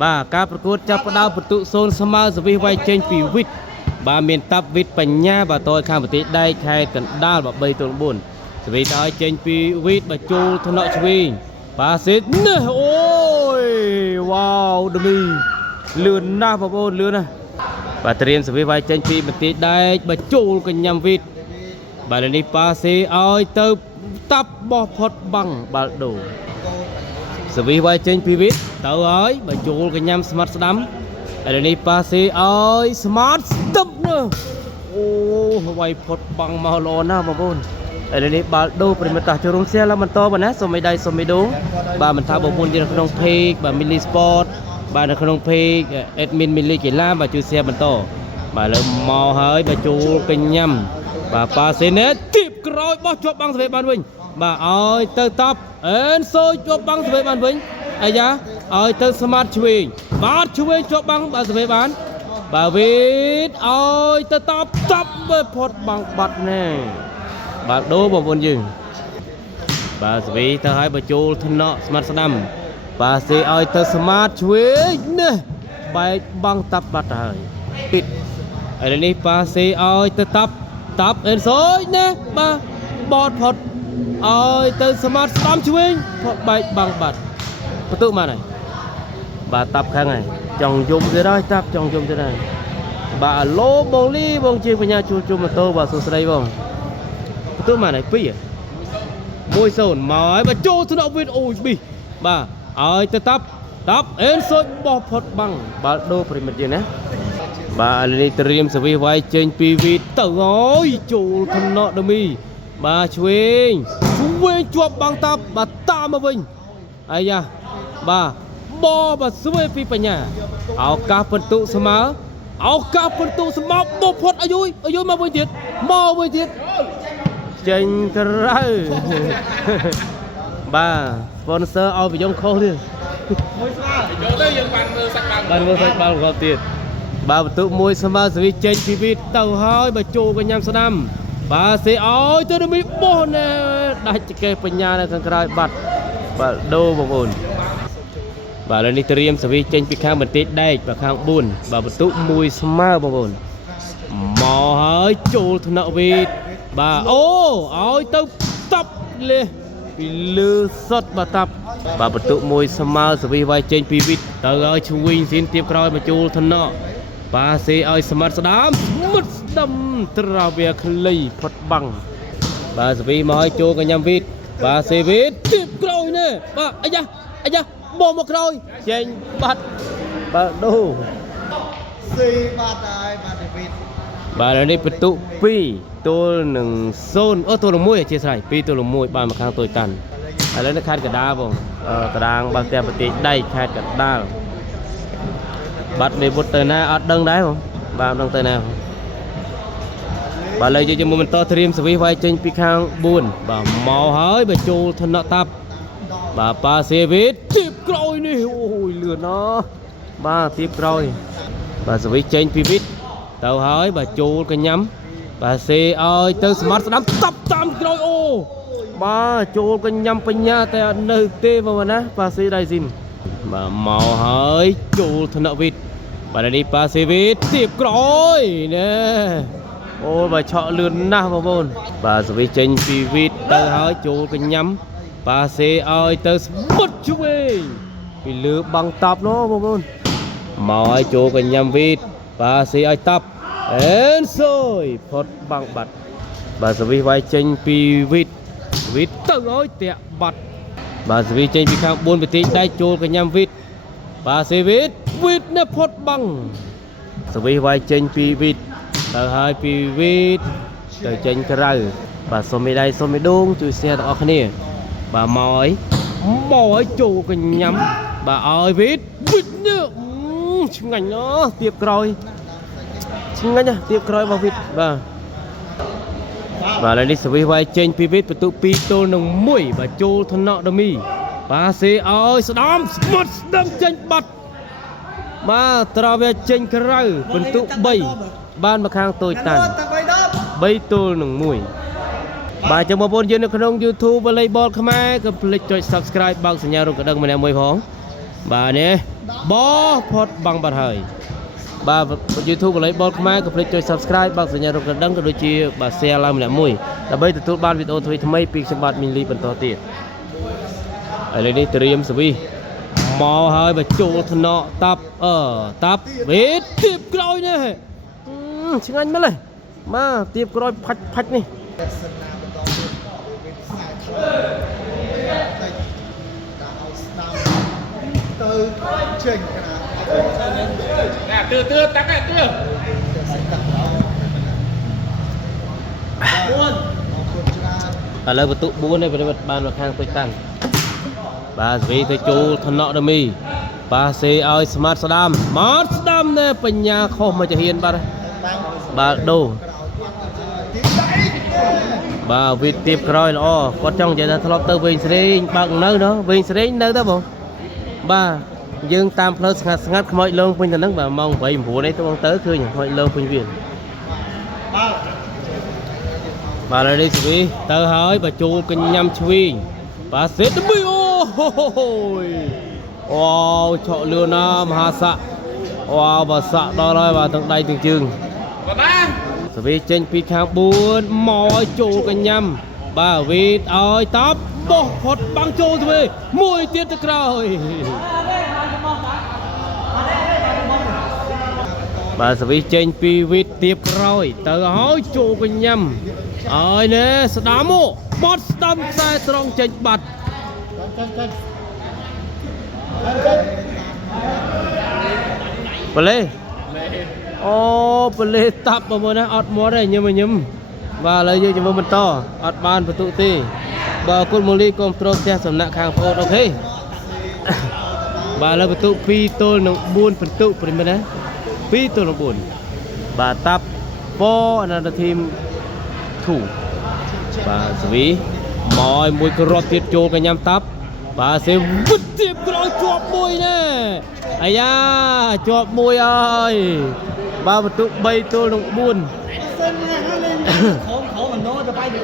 bà cáประกวดจับดาวประตูโซนสมาสวิไว้เจนปีวิทbà miền tây vịt bành nha bà tôi khám một tí đây khai cần đa và bay tuần buồn vì tôi trên pi vịt bà chu thân nọ chui bà xếp ôi wow đâm đi lươn na bà bôn lươn này bà tiền sẽ vai trên pi một tí đây bà chu cần nhầm vịt bà lên đi bà xếp ơi tơ tập bò phật bằng bà đủ sẽ vai trên pi vịt tao ơi bà chu cần nhầm smart đắm đây này pasi ơi smart stop nữa, quay phốt bằng màu lò na mà bôn, đây này bà đô phải mình tải cho rung xe là mình to bà nè, xong mấy đây xong mấy đố, bà mình thao bộ môn gì là không pay, bà mini sport, bà là không pay, admin mini kỹ lam bà chú xe mình to, bà là màu hơi bà chú kinh nhầm, bà pasi nè kịp rồi bỏ chốt băng về bàn mình, bà ơi tơ top, ên xôi chốt băng về bàn mình, ai da, ơi tơ smart chui. Bà chui cho băng bà sẽ bán bà viết ôi tớ top với phốt bằng bật nè bà đố bà vốn dừng bà sẽ vì tớ hai bà chô thân nọ smart đâm bà sẽ ôi tớ smart chui nè bài băng tập bật rồi ít ở đây bà sẽ ôi tớ top ên xối nè bà bọt phốt ôi tớ smart đâm chui bài băng bật bà tự mà này bà tập khang này chồng dùng thế đó tập chồng dùng thế này bà lố bông ly bông chiên với nhà chu chu mà tô bà xuống đây bông tôi mà này pí à môi sồn mỏi bà chu thằng nào biết ôi bi bà ơi tôi tập ên sôi bò phật bằng bà đô phải mất gì nè bà lên stream sẽ vai trên pv tờ ơi chu thằng nọ đâm mi bà chuyên chuột bằng tập bà ta mà vinh ai da bà bò bà xuôi phi nhà áo cá phân tụ sớm bò phật ở dưới mà vui thiệt mò vui thiệt chênh ra bà sponsor ao bị giống khô đi ban mua sạch bao gạo tiền bà tự mua sớm rồi chênh phi tàu hơi bà chô cái nhang năm bà sẽ ôi tôi đã bị bò nè đại cái nhà này thằng cái bật bà đô bông ổn bà lên đi stream sẽ trên pi khang mình tết đây và khang buồn bà bật tụ mùi smart bông bồn mò hơi chu thằng nọ vịt bà ôi tao tập lên bị lư sốt bà bật tụ mùi smart sẽ vai trên pi vịt tao ơi chú win xin tiếp coi mà chu thằng nọ bà sẽ ơi smart đám mất đâm trà về khơi phật bằng bà sẽ mà hơi chu cái nhâm vịt bà sẽ vịt tiếp coi nè bà ai da bò một rồi chênh bắt bà đô bà là đi bật tụ pi tôi nâng xôn tôi là môi chia sẻ pi tôi là môi bà mà khang tôi cần ở đây nó khai cả đa vòng cả đang bằng tem bật tị đây khai cả đa bắt về một tờ na ở đằng đấy không bà đằng tờ nào bà lấy cho mình to thêm sự vai trên pi khang buồn bà mò hơi bà chu thân nọ tập bà pa xe vết tiếp rồi nè ôi lừa nó ba tiếp rồi bà sẽ trên pivot tàu hỏi bà chu cái nhắm bà xe ơi từ smart đám tập tam rồi ô ba chu cái nhắm bên nhà tại nơi tê vào nè bà xe đây gì bà màu hỏi chu thân nợ vịt bà đây đi pa xe vết tiếp rồi nè ô bà chọn lươn nào vào bồn bà sẽ trên pivot tàu hỏi chu cái nhắm bà sẽ ơi tớ mất chú ơi vì lửa bằng tập nó bông màu ai chỗ cái nhầm vịt bà sẽ ơi tập ến rồi phật bằng bật bà sẽ vì vai chênh pi vịt tớ ơi tẹ bật bà sẽ vì chênh pi khang buôn về tí đây chỗ cái nhầm vịt bà sẽ vịt nó phật bằng sẽ vì vai chênh pi vịt tớ hai pi vịt tớ chênh cái rau bà xô mê đây xô mê đông chui xe đó khá nè bà mỏi bò chủ cái nhắm bà ơi vít nữa ngành nó tiếp rồi ngành nha tiếp rồi vào vít và lại đi xử lý vai trên pivot và tụ pi tô nồng mũi và chu thân nọ đâm mi bà sẽ ơi đám một đâm trên bật mà trao về trên cái rau phần tụ bay ban bạc hàng tôi tàn bay tô nồng mũi bà cho một dân ở trong YouTube và lấy ball khmerก็ click ចុច subscribe បើកសញ្ញារូបកណ្ដឹងម្នាក់មួយផង bà nè bó phốt bằng bật hơi bà YouTube lấy bó máy có cho subscribe bằng sự nhà rộng gần đăng đôi chia bà share làm lại mùi là bây giờ tôi ban video thôi thay pin xem bạn mình li bẩn to tiền ở đây đi tìm sự vi mò hơi bà chủ thân nọ tập biết tiếp rồi nè xin anh mới này mà tiếp rồi phách này từ trình nè từ tắt này từ ở đây tụ buôn này phải bàn vào khang tôi tăng bà vì tôi chú thân nọ đam mi bà sẽ ơi smart sadam nè bên nhà không mà cho hiền bà đồ bà vịt tiếp rồi là có trong vậy là thọ từ vinh sấy bằng nơi đó vinh sấy nơi đó không bà dương tam plus ngắt mọi lương vinh thành bà mong vậy vụ đấy tôi mong tới khơi nhỉ mọi lương vinh viện bà lại đi xử tờ hỏi bà chu kinh nhâm chui bà xếp đấm bi wow chọn lừa nam hà sạ wow bà sạ đó rồi bà tận đây từng trường xử lý trên pi khang buôn mọi chu kinh nhâm bà vịt ơi tóc bó phốt băng chu rồi mùi tiết được rồi bà xử lý trên pi vịt tiếp rồi tờ hỏi chu kinh nhâm ơi nè đám mô bót đâm xe trong trên bật bà lê bà lê tập vào mùa này ọt mùa này nhưng mà nhầm và lấy như mình to ọt ban và tụ ti bà con mô ly control xe sầm nặng hàng phốt ok bà lấy tụ pi tôi nó buôn phần tụ phần bên đấy pi tôi nó buồn bà tập po là team thủ bà xử lý mọi mùi cọp tiết trô cái nhâm tắp bà sẽ vứt tiếp cái chọp mùi nè ai da chọp mùi ơi bà vật tụ bay tôi nó buồn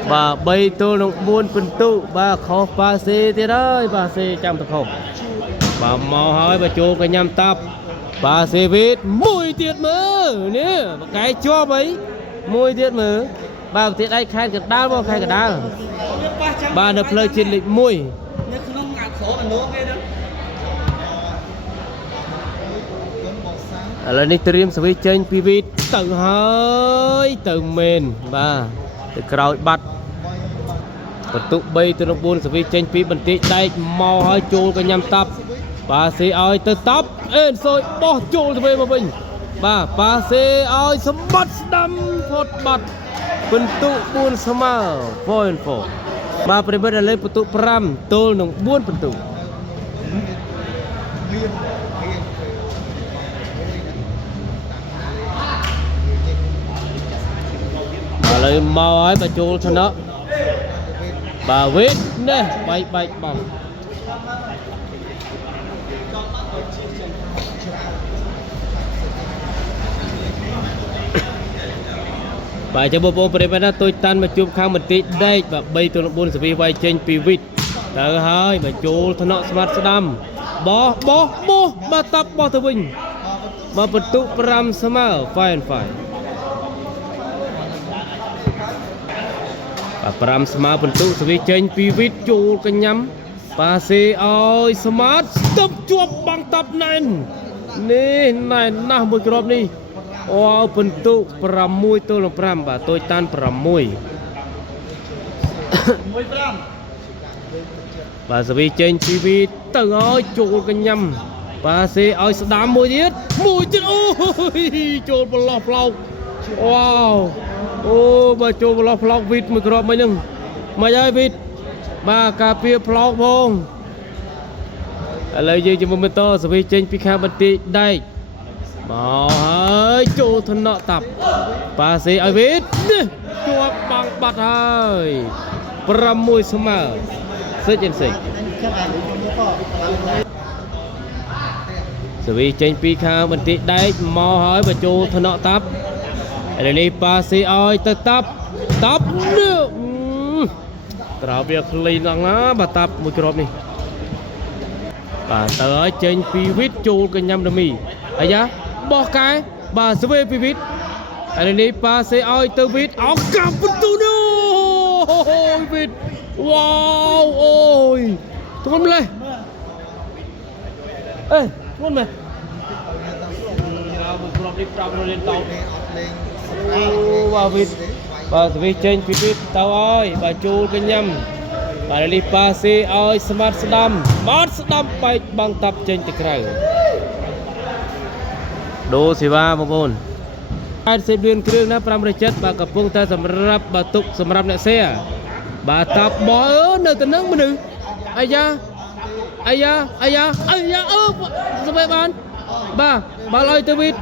bà bay tôi nó buồn phần tụ bà khó bà sẽ thế đấy bà sẽ trăm thật không bà mò hỏi bà trô cái nhâm tắp bà sẽ viết mùi tiết mơ nè cái chọp ấy mùi tiết mơ bà tiết đây khai cái đá bao khai cái đá bà đập lời trên lịch mùi là đi tìm sự vi trên pv từ hơi từ mền bà từ cào bật và tụ bay từ nó buôn sự vi trên pv bình tĩnh đây màu hơi trôi cái nhâm tập bà sẽ ơi từ tóc ên rồi bỏ trôi về mà mình bà sẽ ơi sấm bắt đâm phốt bật bentuk pun sama poin po. Ba pribadi adalah bentuk peram tol nong buon bentuk. Bà lấy mau ấy bà chôn cho nó. Bà viết nè bay bằng. Bà cho bộ pribadi tôi tan mà chụp khang một tí đây và bây tôi buôn sự vi vay trên pivot thứ hai mà chú thân nọ smart sadam bó bà tập bó từ bình mà bật tụ pram sama fine bà pram sama bật tụ sự vi trên pivot chú cái nhắm bà sẽ ơi smart tập chuột bằng tập này nè này nào một crop đi wow bentuk peramui tu long pram bà tôi tan peramui bà sẽ bị trên TV từng ơi chôn cái nhầm bà sẽ ơi đám mùi tiết ôi chôn một lọc wow ô bà chôn một lọc vịt mười crop mấy nưng mà ơi vịt bà cà phê lọc phong lấy gì cho mình to sẽ bị trên pika bật đây mà hơi chỗ thân nọ tập bà sẽ ai biết chua bằng bát hơi pramui sama rất chân sạch xử lý trên pika bên tí đây mà hơi và chỗ thân nọ tập đây này bà sẽ ai tập nữa rồi việc lên rằng á bà tập một crop này បាទទៅឲ្យចេញពីវិតចូលកញ្ញាំដមីអាយ៉ាបោះកែបាទស្វេពីវិតឥឡូវនេះប៉ាសេឲ្យទៅវិតអោកាប់បន្ទូនោះអូយវិតវ៉ាវអូយធ្ងន់ម្លេះអេធ្ងន់មែនមកគ្រាប់នេះប្រាប់នៅលេងតោអូបាទវិតបាទស្វេចេញពីវិតទៅឲ្យបាទចូលកញ្ញាំបាទលីប៉ាសេឲ្យស្មាត់ស្ដាំមកស្ដាំបែកបាំងតាប់ចេញទៅក្រៅដូសេវាបងប្អូន80លានគ្រឿងណា570បាទកំពុងតែសម្រាប់បាទទុកសម្រាប់អ្នកសេបាទតាប់បោនៅទៅនឹងមនុស្សអាយ៉ាអាយ៉ាអាយ៉ាអាយ៉ាស្បែបានបាទបាល់ឲ្យទៅវិត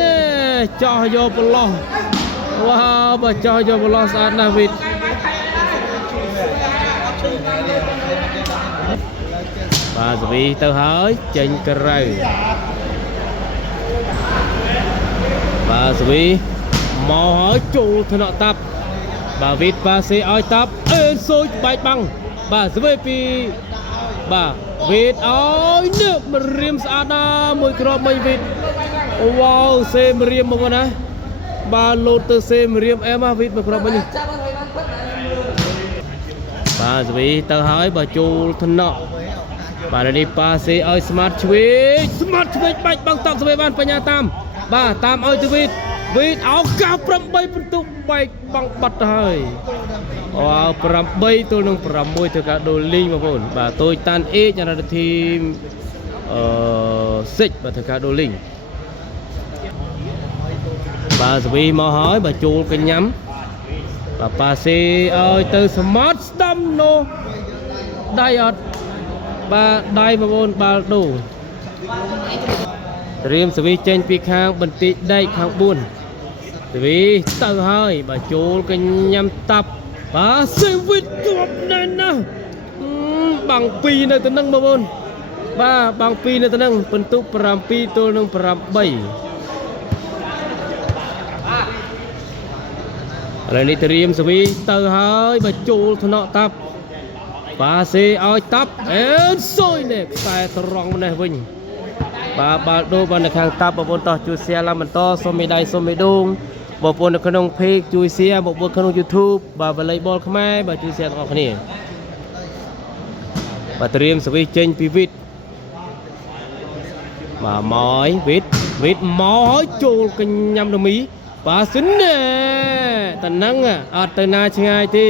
ណែចោះយកប្រឡោះវ៉ាវបាទចោះយកប្រឡោះស្អាតណាស់វិតបាទស្វីទៅហើយចេញក្រៅបាទស្វីមកហើយចូលថ្នាក់តាប់បាទវិតប៉ាសេឲ្យតាប់អេនសូចបែកបាំងបាទស្វីពីបាទវិតឲ្យនេះមរៀមស្អាតណាមួយគ្រាប់មួយវិតវ៉ាវសេមរៀមមកណាបាទលោតទៅសេមរៀមអែមវិតមួយគ្រាប់មួយនេះបាទស្វីទៅហើយបាទចូលថ្នាក់បាទនេះប៉ាសេឲ្យស្មាតឆ្វេងបាច់បាំងតាប់ស្វេបានបញ្ញាតាមបាទតាមឲ្យទៅវិតអោកា8បន្ទុកបែកបាំងបាត់ទៅហើយអូ8ទល់នឹង6ធ្វើការដូលីងបងប្អូនបាទតូចតាន់អេចណាត់ធីមសិចបាទធ្វើការដូលីងបាទស្វីមកហើយបាទចូលកញ្ញាំបាទប៉ាសេឲ្យទៅស្មាតស្ដាំនោះដៃអត់បាទដៃបងប្អូនបាល់ដូត្រៀមស្វីចេញពីខាងបន្តិចដែកខាង4ស្វីទៅហើយបាទចូលកញ្ញាំតាប់បាទសេវិតជាប់ណែនណាស់បាំង2នៅទៅនឹងបងប្អូនបាទបាំង2នៅទៅនឹងបន្ទុក7ទល់នឹង8ឥឡូវនេះត្រៀមស្វីទៅហើយបាទចូលថ្នាក់តាប់ប៉ាសេឲ្យតាប់អេនសុយនេះខ្សែត្រង់នេះវិញបាទបាល់ដូបាននៅខាងតាប់បងប្អូនតោះជួយ share ឡើងបន្តសូមមេដៃសូមមេដងបងប្អូននៅក្នុង page ជួយ share បងប្អូនក្នុង YouTube បាទ Volleyball ខ្មែរបាទជួយ share ទាំងអស់គ្នាបាទត្រៀមស្វីចេញពីវិតបាទមកវិតមកឲ្យចូលកញ្ញាំដមីបាទសិនណែតនឹងអត់ទៅណាឆ្ងាយទេ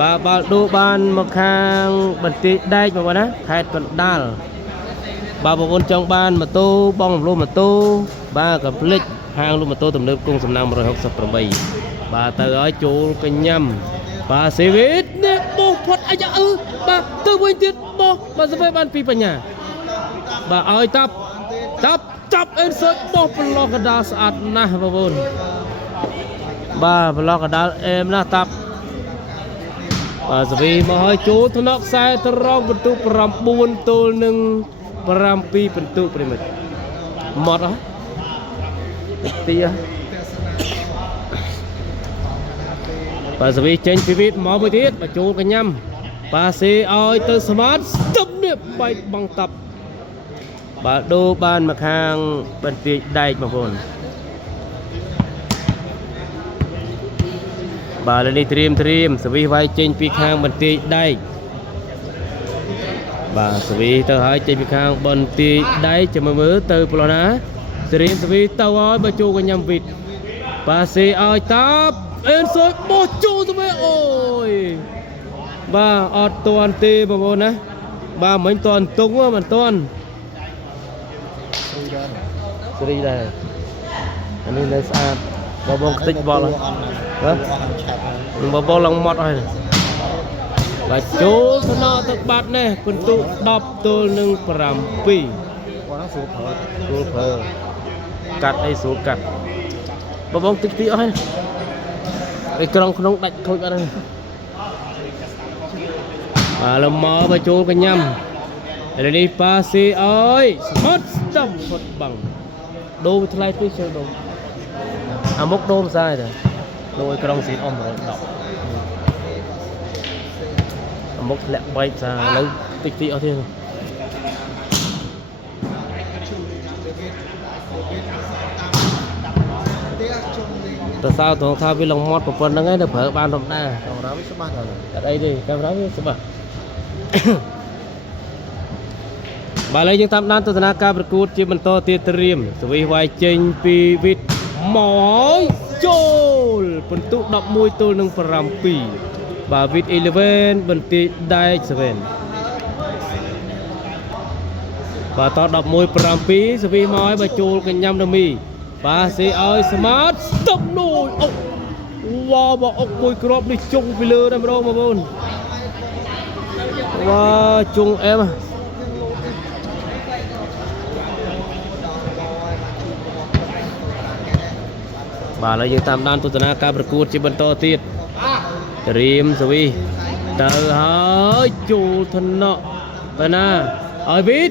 បាទបាល់ដូបានមកខាងបន្តិចដែកបងប្អូនណាខេត្តកណ្ដាលបាទបងប្អូនចង់បានម៉ូតូបងរំលោះម៉ូតូបាទកុំភ្លេចហាងលក់ម៉ូតូទំនើបគង់សំណាង168បាទទៅឲ្យចូលកញ្ញាំបាទសេវិតនេះបោះផុតអាយ៉ាបាទទៅវិញទៀតបោះបាទស្វេបានពីបញ្ញាបាទឲ្យតាប់ចាប់អេនសុចបោះប្រឡោះកដាលស្អាតណាស់បងប្អូនបាទប្រឡោះកដាលអេមណាស់តាប់បាទស្វីមកឲ្យចូលថ្នាក់ខ្សែត្រង់បន្ទុក9ទល់នឹង7បន្ទុកប្រិមិត្តមកអត់ទីបាទស្វីចេញពីវិតមកមួយទៀតបាទចូលកញ្ញាំប៉ាសេឲ្យទៅស្មាតស្ទប់នេះបែកបាំងតាប់បាទដូបានមកខាងបន្តិចដែកបងប្អូនបាទលើនេះត្រៀមស្វីវាយចេញពីខាងបន្តិចដែកបាទស្វីទៅហើយចេញពីខាងបន្តិចដែកចាំមើលទៅប្លោះណាត្រៀមស្វីទៅឲ្យបើចូលកញ្ញាំវិតប៉ាសេឲ្យតាប់អេនសុយបោះចូលស្វីអូយបាទអត់ទាន់ទេបងប្អូនណាបាទមិនទាន់ទុងមិនទាន់ស្រីដែរអានេះនៅស្អាតបងខ្ទេចបលបាទបងបលឡើងម៉ត់ហើយបាទចូលថ្នាក់ទឹកបាត់នេះពិន្ទុ10ទល់នឹង7បងហ្នឹងស្រួលប្រើកាត់អីស្រួលកាត់បងតិចអស់ហើយអីក្រុងក្នុងដាច់ខូចអត់ហើយបាទលំមកបើចូលកញ្ញាំឥឡូវនេះប៉ាសេអើយស្មាត់ស្ដាំផុតបាំងដូរថ្លៃពេកជើងដូរអាមុខដូរផ្សាយទៅដូរឲ្យក្រុងស៊ីអស់110 មុខធ្លាក់បែកសាឥឡូវតិចតិចអស់ទៀត តើសៅត្រង់ថាវាលងមាត់ប៉ុណ្្នឹងឯងទៅប្រើបានធម្មតាកាមេរ៉ាវាច្បាស់តែអត់អីទេកាមេរ៉ាវាច្បាស់បាទឥឡូវយើងតាមដានទស្សនាការប្រកួតជាបន្តទៀតត្រៀមសវិសវាយចេញពីវិតមកហើយចូលពិន្ទុ11ទល់នឹង7បាទវិត11បន្ទាយដែក7បាទត11 7សវិសមកហើយបើចូលកញ្ញាំដមីបាទសេឲ្យស្មាតស្ទប់នួយអុកវ៉ាបើអុកមួយគ្រាប់នេះជុងពីលើតែម្ដងបងប្អូនវ៉ាជុងអែមបាទឥឡូវយើងតាមដានទស្សនាការប្រកួតជាបន្តទៀតត្រៀមសវិសទៅហើយចូលថ្នាក់ទៅណាឲ្យវិត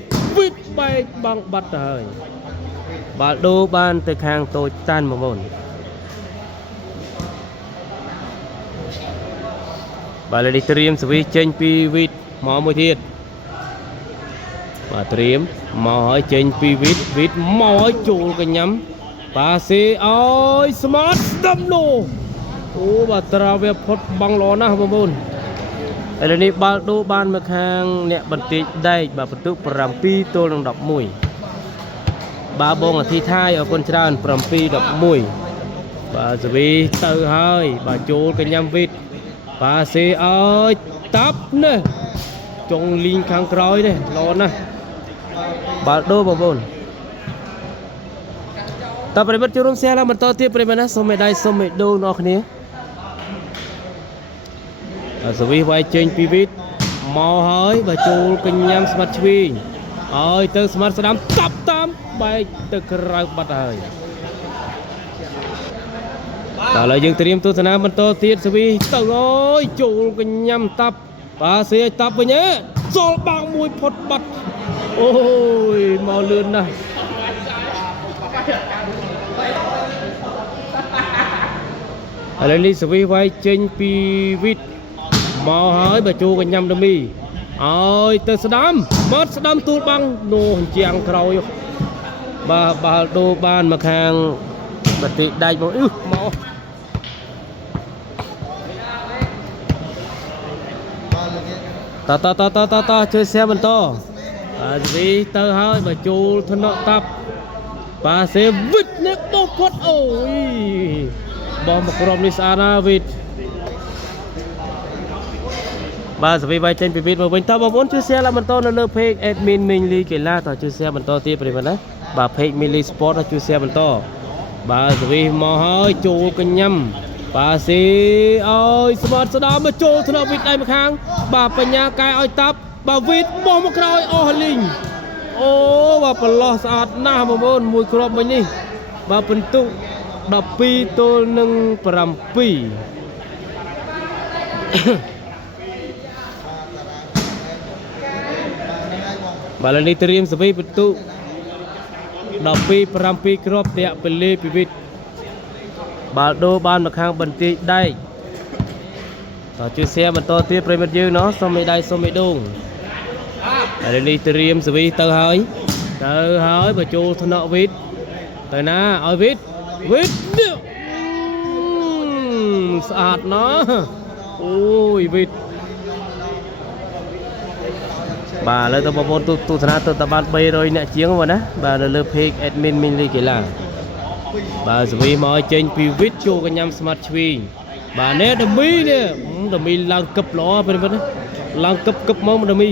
បែកបាំងបាត់ទៅហើយបាល់ដូរបានទៅខាងតូចតាន់បងប្អូនបាទឥឡូវនេះត្រៀមសវិសចេញពីវិតមកមួយទៀតបាទត្រៀមមកឲ្យចេញពីវិតមកឲ្យចូលកញ្ញាំបាទសេឲ្យស្មាតស្ដាំនោះអូបាទត្រាវាផុតបងល្អណាស់បងប្អូនឥឡូវនេះបាល់ដូរបានមកខាងអ្នកបន្តិចដែកបាទបន្ទុក7ទល់នឹង11បាទបងអធិដ្ឋាយអរគុណច្រើន7 11បាទសវីទៅហើយបាទចូលកញ្ញាំវិតបាទសេឲ្យតាប់នេះចុងលីងខាងក្រោយនេះល្អណាស់បាល់ដូរបងប្អូនតើប្រិមិត្តចូលរួម share ឡើងបន្តទៀតប្រិមិត្តណាសូមមេដៃសូមមេដូងអ្នកគ្នាសវីវាយចេញពីវិតមកហើយបើចូលកញ្ញាំស្មាត់ឆ្វេងឲ្យទៅស្មាត់ស្ដាំតាប់តាមបែកទៅក្រៅបាត់ហើយតើឥឡូវយើងត្រៀមទស្សនាបន្តទៀតសវីទៅអើយចូលកញ្ញាំតាប់បាទសេឲ្យតាប់វិញសល់បាំងមួយផុតបាត់អូយមកលឿនណាស់ឥឡូវនេះសវីវាយចេញពីវិតមកហើយបើចូលកញ្ញាំដមីឲ្យទៅស្ដាំមកស្ដាំទួលបាំងនោះជាងក្រោយបាទបាល់ដូរបានមកខាងបន្តិចដែកមកមកតជួយ share បន្តបាទសវីទៅហើយបើចូលថ្នាក់តាប់បាទសេវិតនេះបោះផុតអូយបោះមកក្រុមនេះស្អាតណាវិតបាទសវីវាយចេញពីវិតមកវិញតើបងប្អូនជួយ share ឡើងបន្តនៅលើ page admin Minly កីឡាតើជួយ share បន្តទៀតប្រិយមិត្តណាបាទ page Minly Sport ជួយ share បន្តបាទសវីមកហើយចូលកញ្ញាំបាទសេឲ្យស្មាត់ស្ដាមមកចូលថ្នាក់វិតដៃម្ខាងបាទបញ្ញាកែឲ្យតាប់បាទវិតបោះមកក្រោយអស់លីងអូបាទប្រឡោះស្អាតណាស់បងប្អូនមួយគ្រាប់មិញនេះបាទពិន្ទុ12ទល់នឹង7បាទឥឡូវនេះត្រៀមសវីពិន្ទុ12 7គ្រាប់តាក់ពលេពីវិតបាល់ដូរបានមកខាងបន្ទាយដែកតើជួយ share បន្តទៀតប្រិមិត្តយើងណោះសូមមេដៃសូមមេដូងឥឡូវនេះត្រៀមសវីទៅហើយបើចូលថ្នាក់វិតទៅណាឲ្យវិតស្អាតណាស់អូយវិតបាទឥឡូវទៅបងប្អូនទស្សនាទៅតាបាន300អ្នកជាងបងណាបាទនៅលើ page admin Minly កីឡាបាទសវីមកចេញពីវិតចូលកញ្ញាំស្មាត់ឆ្វេងបាទនេះដមីឡើងកឹបល្អប្រិមិត្តឡើងកឹបមកដមី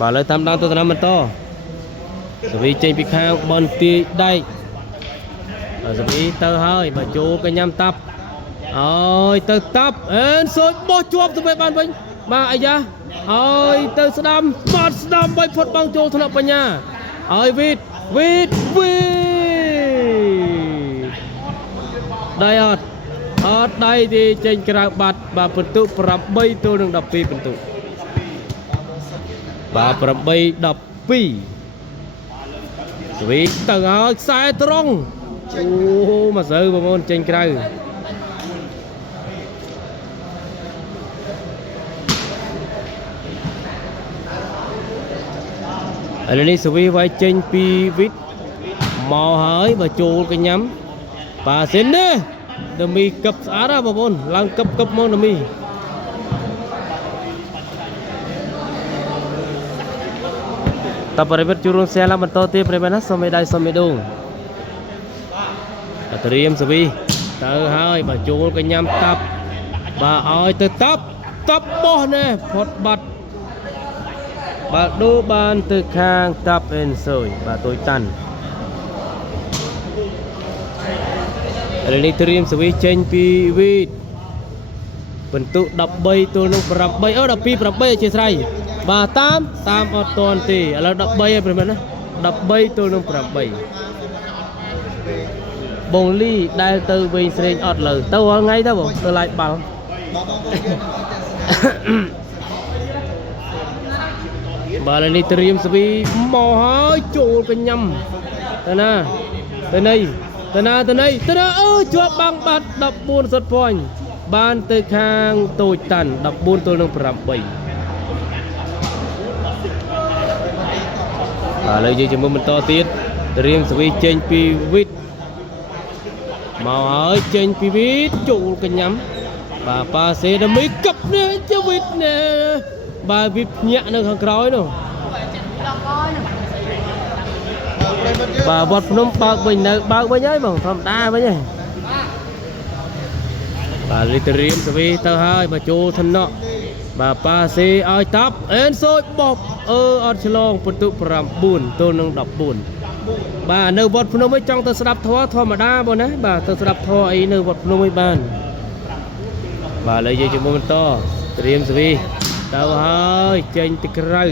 បាទឥឡូវតាមដានទស្សនាបន្តសវីចេញពីខាងបន្ទាយដែកសវីទៅហើយបើចូលកញ្ញាំតាប់ឲ្យទៅតាប់សូចបោះជាប់ទៅបានវិញបាទអាយ៉ាឲ្យទៅស្ដាំបាត់ស្ដាំបីផុតបងចូលថ្នាក់បញ្ញាឲ្យវិតដៃអត់ដៃទេចេញក្រៅបាត់បាទពិន្ទុ8ទល់នឹង12ពិន្ទុបាទ8 12 សវីទៅហើយខ្សែត្រង់ Ô mà giờ bà môn chênhក្រៅ ឥឡូវនេះសវីវាយចេញពីវិតមកហើយបើចូលកញ្ញាំប៉ាសិននេះដមីកឹបស្អាតហ៎បងប្អូនឡើងកឹបមកដមីតបរិវិតជួរួម share ឡើងបន្តទៀតប្រិយមិត្តណាសូមមេដៃសូមមេដងត្រៀមសវីទៅហើយបើចូលកញ្ញាំតាប់បើឲ្យទៅតាប់បោះណែផុតបាត់បាទដូរបានទៅខាងតាប់អេនស៊យបាទទុយតាន់ឥឡូវនេះត្រៀមសវីចេញពីវីតបន្ទុ13ទល់នឹង8 12 8អធិស្ឋានបាទតាមអត់តន់ទេឥឡូវ13ហើយប្រិមត្តណា13ទល់នឹង8បងលីដែលទៅវិញស្រេងអត់លើទៅរាល់ថ្ងៃទៅបងទៅឡាយបាល់បាទឥឡូវនេះត្រៀមសវីមកហើយចូលកញ្ញាំទៅណាទៅណីអើជាប់បាំងបាត់14សុតភ័ញបានទៅខាងតូចតាន់14ទល់នឹង8បាទឥឡូវយើងជាមួយបន្តទៀតត្រៀមសវីចេញពីវិតមកហើយចេញពីវិតចូលកញ្ញាំបាទប៉ាសេដមីកឹបនេះជាវិតនេះបាទវិតញាក់នៅខាងក្រោយនោះបាទវត្តភ្នំបើកវិញនៅបើកវិញហើយបងធម្មតាវិញហើយបាទលីត្រៀមសវីទៅហើយបើចូលថ្នាក់បាទប៉ាសេឲ្យតាប់អេនសូចបោះអត់ឆ្លងបន្ទុក9ទល់នឹង14បាទនៅវត្តភ្នំវិញចង់ទៅស្ដាប់ធម៌ធម្មតាបងណាបាទទៅស្ដាប់ធម៌អីនៅវត្តភ្នំវិញបានបាទឥឡូវយើងជាមួយបន្តត្រៀមសវីទៅហើយចេញទៅក្រៅ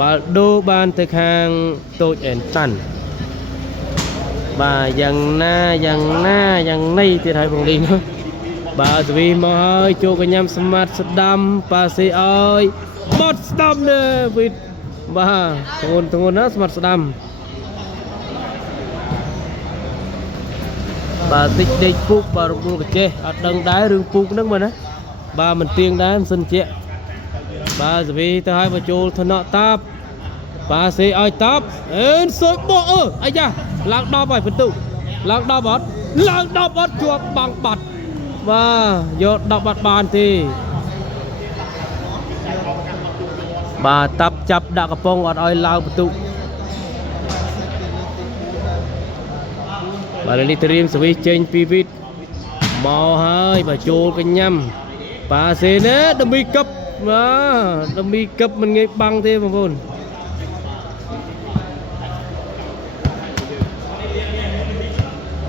បាល់ដូរបានទៅខាងតូចអេនតាន់បាទយ៉ាងណីទៀតហើយបងលីនោះបាទសវីមកហើយចូលកញ្ញាំស្មាត់ស្ដាំប៉ាសេឲ្យបត់ស្ដាំនេះវិតបាទធ្ងន់ណាស្មាត់ស្ដាំបាទតិចដេកពុកបាទរំលកចេះអត់ដឹងដែររឿងពុកហ្នឹងមើលណាបាទមិនទៀងដែរមិនសិនជាបាទសវីទៅឲ្យមកចូលថ្នាក់តាប់ប៉ាសេឲ្យតាប់អេនសុយបោះអាយ៉ាឡើង10ហើយបន្ទុកឡើង10អត់ជាប់បាំងបាត់បាទយក10បាត់បានទេបាទតាប់ចាប់ដាក់កំប៉ុងអត់ឲ្យឡើងបន្ទុកបាទនេះត្រៀមសវីចេញពីវិតមកហើយបាទចូលកញ្ញាំប៉ាសេណែដមីកឹបបាទដមីកឹបមិនងាយបាំងទេបងប្អូន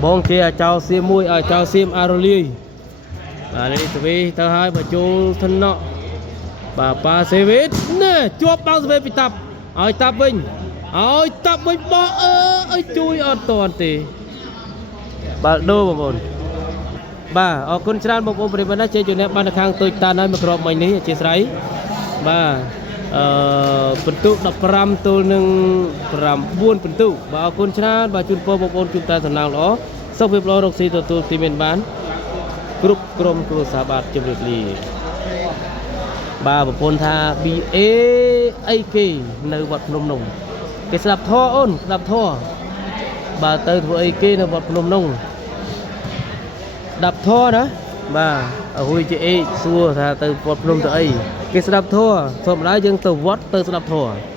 បងគេអាចោសៀមមួយឲ្យចោសៀមអារលាយបាទនេះសវីទៅហើយបើចូលថ្នាក់បាទប៉ាសេវីតណែជាប់បាំងសវីពីតាប់ឲ្យតាប់វិញបោះឲ្យជួយអត់តន់ទេបាទដូរបងប្អូនបាទអរគុណច្រើនបងប្អូនប្រិយមិត្តណាជ័យជំនះបាននៅខាងតូចតានហើយមកគ្រាប់មិញនេះអធិស្ឋានបាទបន្ទុក15ទល់នឹង9បន្ទុកបាទអរគុណច្រើនបាទជូនពរបងប្អូនជួបតែសំណាងល្អសុខភាពល្អរកស៊ីទទួលទីមានបានគ្រប់ក្រុមគ្រួសារបាទជម្រាបលាបាទប្រពន្ធថា BA អីគេនៅវត្តភ្នំនោះគេស្ដាប់ធម៌អូនស្ដាប់ធម៌បាទទៅធ្វើអីគេនៅវត្តភ្នំនោះស្ដាប់ធម៌ណាបាទអហ៊ុយជាអេសួរថាទៅវត្តភ្នំទៅអីគេស្ដាប់ធម៌ធម្មតាយើងទៅវត្តទៅស្ដាប់ធម៌